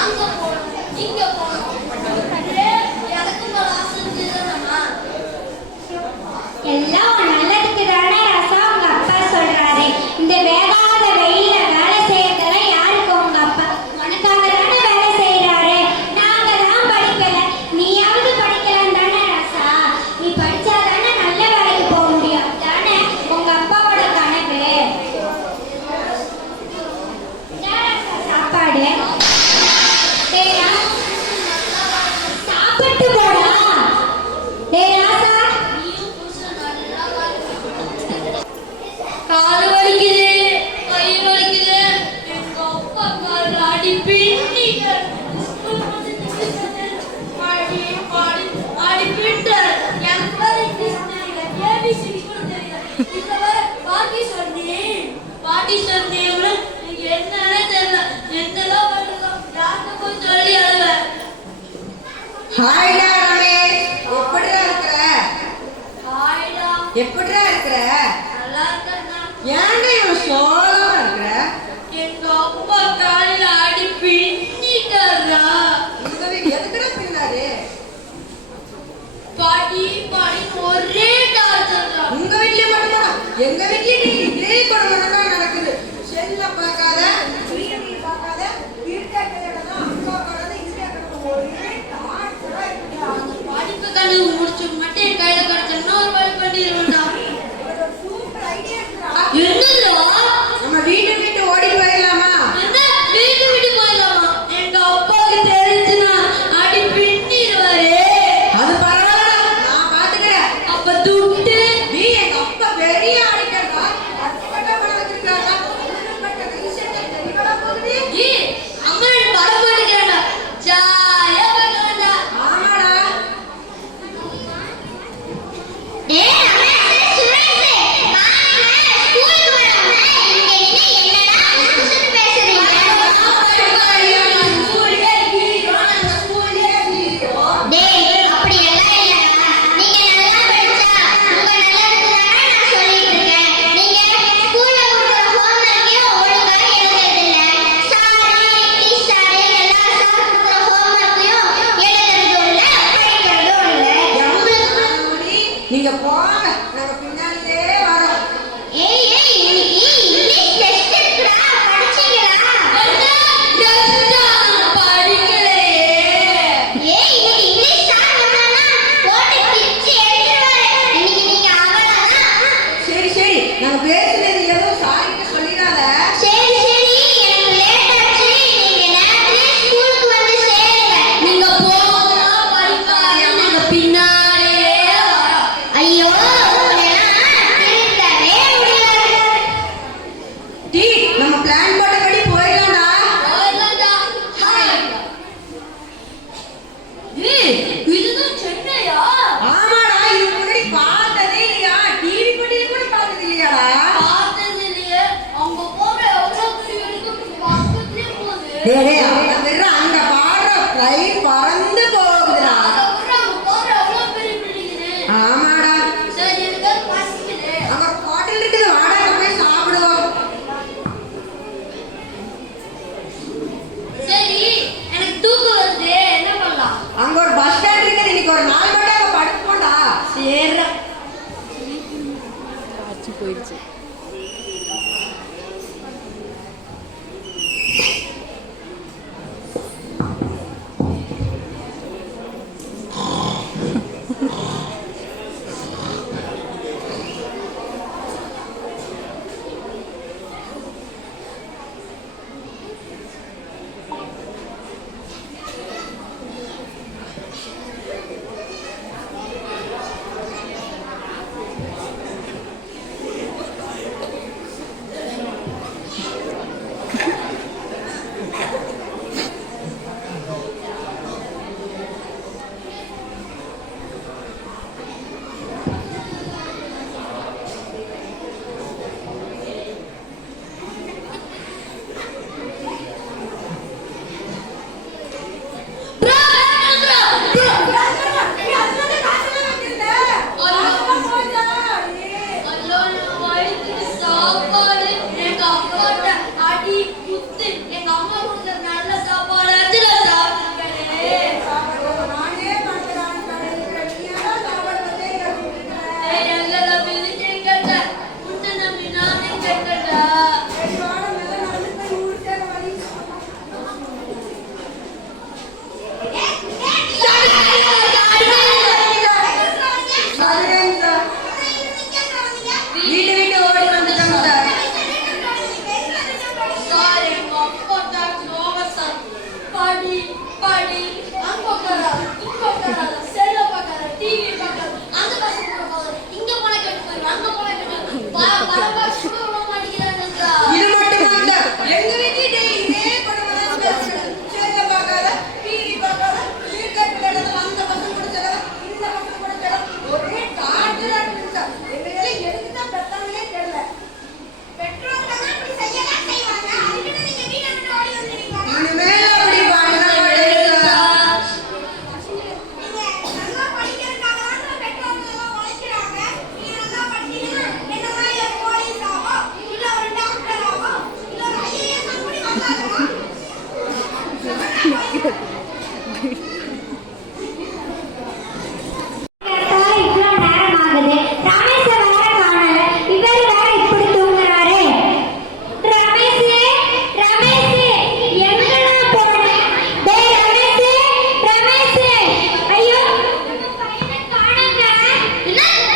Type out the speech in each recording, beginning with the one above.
அங்க போகணும் இங்க போகணும் ஹாய்டா ரமேஷ் எப்படிடா இருக்கிற? ஹாய்டா. எப்படிடா இருக்கிற? நல்லா இருக்கேன் ஏன்டா இவன் சோகமா இருக்கிற? எங்க அப்பா காலையில அடி பின்னிட்டாரா. இதுவே எதுக்குடா எங்க கையில கிடைச்சா ஒரு வழி பண்ணிடுவேன்டா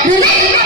Amen.